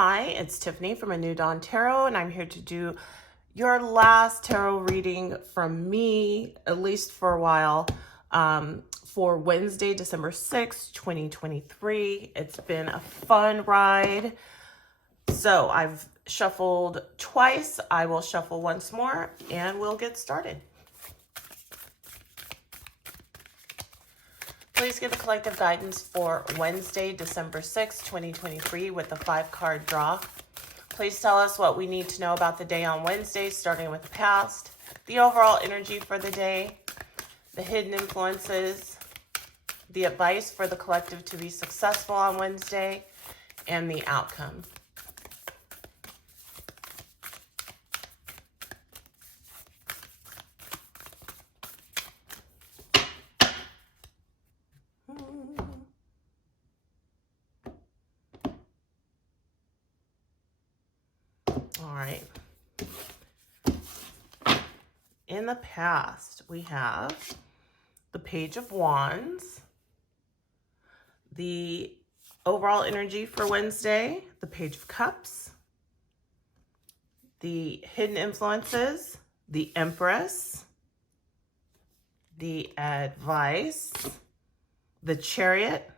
Hi, it's Tiffany from A New Dawn Tarot, and I'm here to do your last tarot reading from me, at least for a while, for Wednesday, December 6th, 2023. It's been a fun ride. So I've shuffled twice. I will shuffle once more, and we'll get started. Please give the collective guidance for Wednesday, December 6th, 2023 with the 5-card draw. Please tell us what we need to know about the day on Wednesday, starting with the past, the overall energy for the day, the hidden influences, the advice for the collective to be successful on Wednesday, and the outcome. All right. In the past, we have the Page of Wands, the overall energy for Wednesday, the Page of Cups, the hidden influences, the Empress, the advice, the Chariot.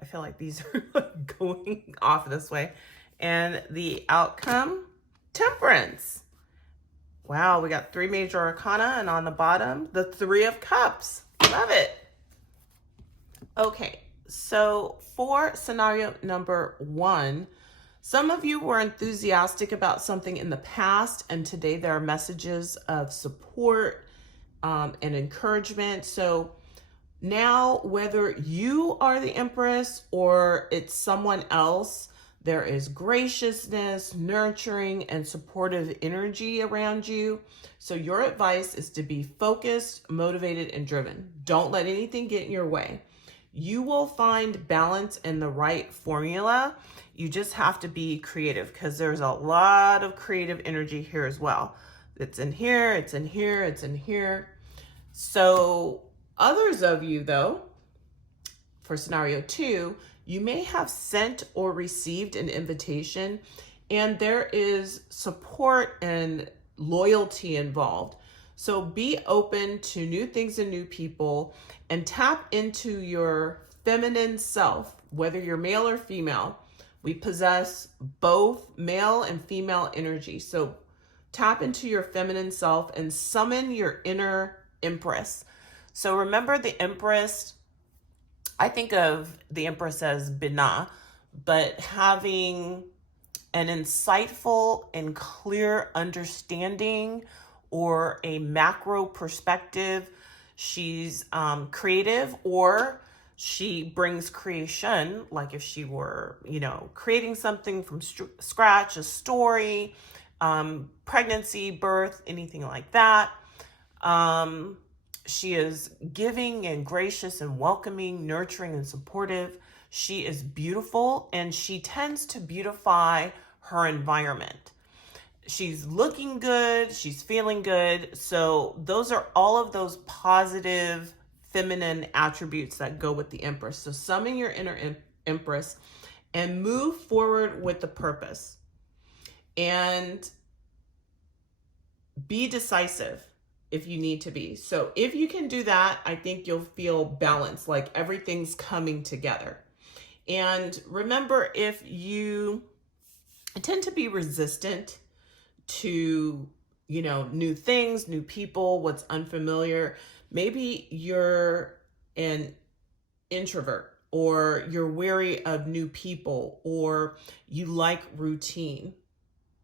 I feel like these are like going off this way. And the outcome, Temperance. Wow, we got 3 major arcana, and on the bottom, the 3 of Cups. Love it. Okay, so for scenario number 1, some of you were enthusiastic about something in the past, and today there are messages of support and encouragement. So now, whether you are the Empress or it's someone else, there is graciousness, nurturing, and supportive energy around you. So your advice is to be focused, motivated, and driven. Don't let anything get in your way. You will find balance in the right formula. You just have to be creative because there's a lot of creative energy here as well. It's in here, it's in here, it's in here. So others of you, though, for scenario 2, you may have sent or received an invitation, and there is support and loyalty involved. So be open to new things and new people, and tap into your feminine self, whether you're male or female. We possess both male and female energy. So tap into your feminine self and summon your inner Empress. So remember, the Empress, I think of the Empress as Binah, but having an insightful and clear understanding or a macro perspective. She's creative, or she brings creation, like if she were, creating something from scratch, a story, pregnancy, birth, anything like that. She is giving and gracious and welcoming, nurturing and supportive. She is beautiful, and she tends to beautify her environment. She's looking good. She's feeling good. So those are all of those positive feminine attributes that go with the Empress. So summon your inner Empress and move forward with the purpose. And be decisive if you need to be. So if you can do that, I think you'll feel balanced, like everything's coming together. And remember, if you tend to be resistant to, new things, new people, what's unfamiliar, maybe you're an introvert, or you're wary of new people, or you like routine.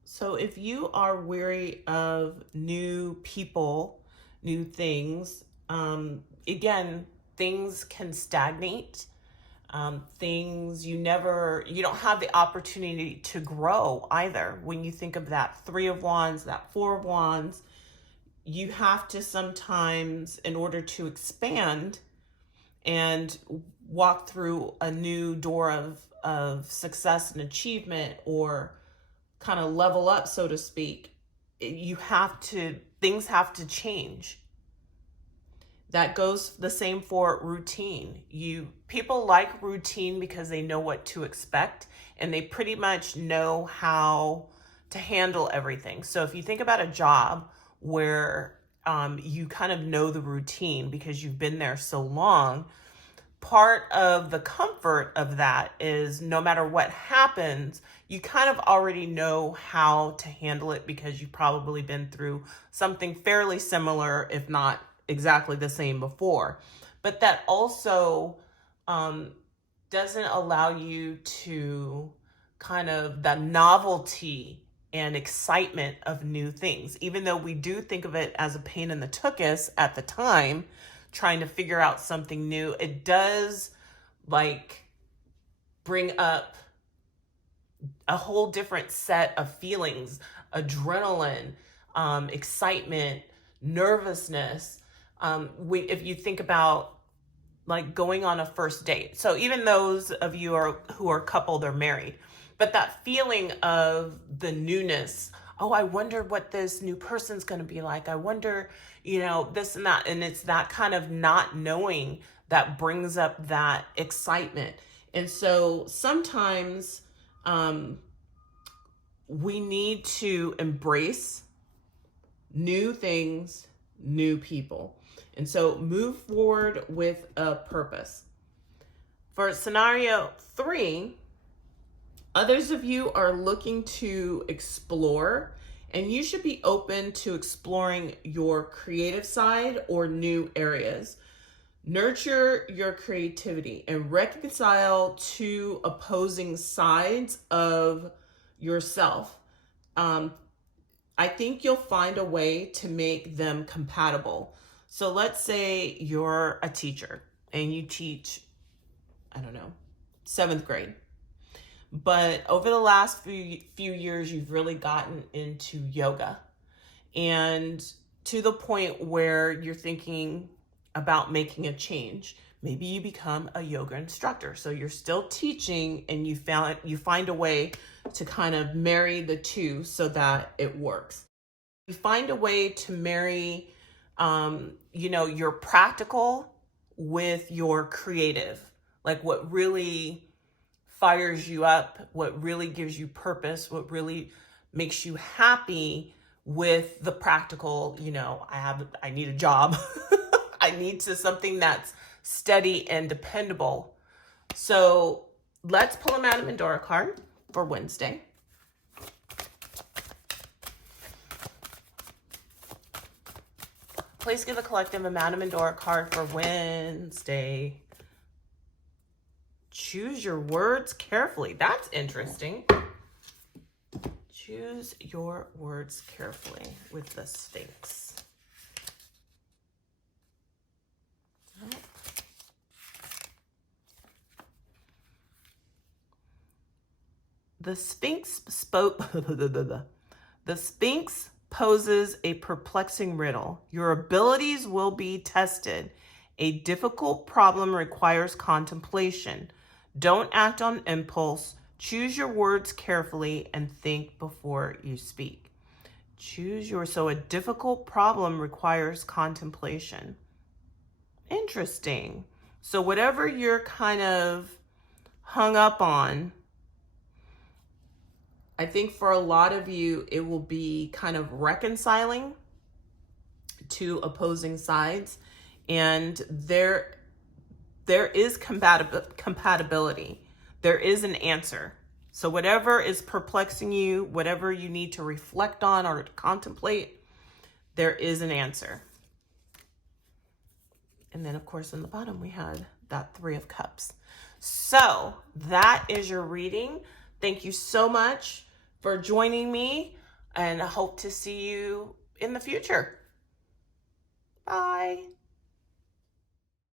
So if you are weary of new people, new things, again, things can stagnate. Things you don't have the opportunity to grow either. When you think of that 3 of Wands, that 4 of Wands, you have to sometimes, in order to expand and walk through a new door of success and achievement, or kind of level up, so to speak, things have to change. That goes the same for routine. People like routine because they know what to expect and they pretty much know how to handle everything. So if you think about a job where you kind of know the routine because you've been there so long, part of the comfort of that is no matter what happens, you kind of already know how to handle it because you've probably been through something fairly similar, if not exactly the same before. But that also doesn't allow you to kind of the novelty and excitement of new things, even though we do think of it as a pain in the tuchus at the time, trying to figure out something new. It does like bring up a whole different set of feelings, adrenaline, excitement, nervousness. If you think about like going on a first date. So even those of you who are coupled or married, but that feeling of the newness. Oh, I wonder what this new person's going to be like. I wonder, this and that. And it's that kind of not knowing that brings up that excitement. And so sometimes we need to embrace new things, new people. And so move forward with a purpose. For scenario 3, others of you are looking to explore, and you should be open to exploring your creative side or new areas. Nurture your creativity and reconcile two opposing sides of yourself. I think you'll find a way to make them compatible. So let's say you're a teacher and you teach, 7th grade. But over the last few years, you've really gotten into yoga, and to the point where you're thinking about making a change. Maybe you become a yoga instructor. So you're still teaching and you find a way to kind of marry the two so that it works. You find a way to marry, your practical with your creative, like what really fires you up, what really gives you purpose, what really makes you happy with the practical. I need a job. I need something that's steady and dependable. So let's pull a Madame Endora card for Wednesday. Please give the collective a Madame Endora card for Wednesday. Choose your words carefully. That's interesting. Choose your words carefully with the Sphinx. The Sphinx The Sphinx poses a perplexing riddle. Your abilities will be tested. A difficult problem requires contemplation. Don't act on impulse. Choose your words carefully and think before you speak. So a difficult problem requires contemplation. Interesting. So whatever you're kind of hung up on, I think for a lot of you, it will be kind of reconciling two opposing sides. And there is compatibility. There is an answer. So whatever is perplexing you, whatever you need to reflect on or contemplate, there is an answer. And then, of course, in the bottom, we had that 3 of Cups. So that is your reading. Thank you so much for joining me, and I hope to see you in the future. Bye.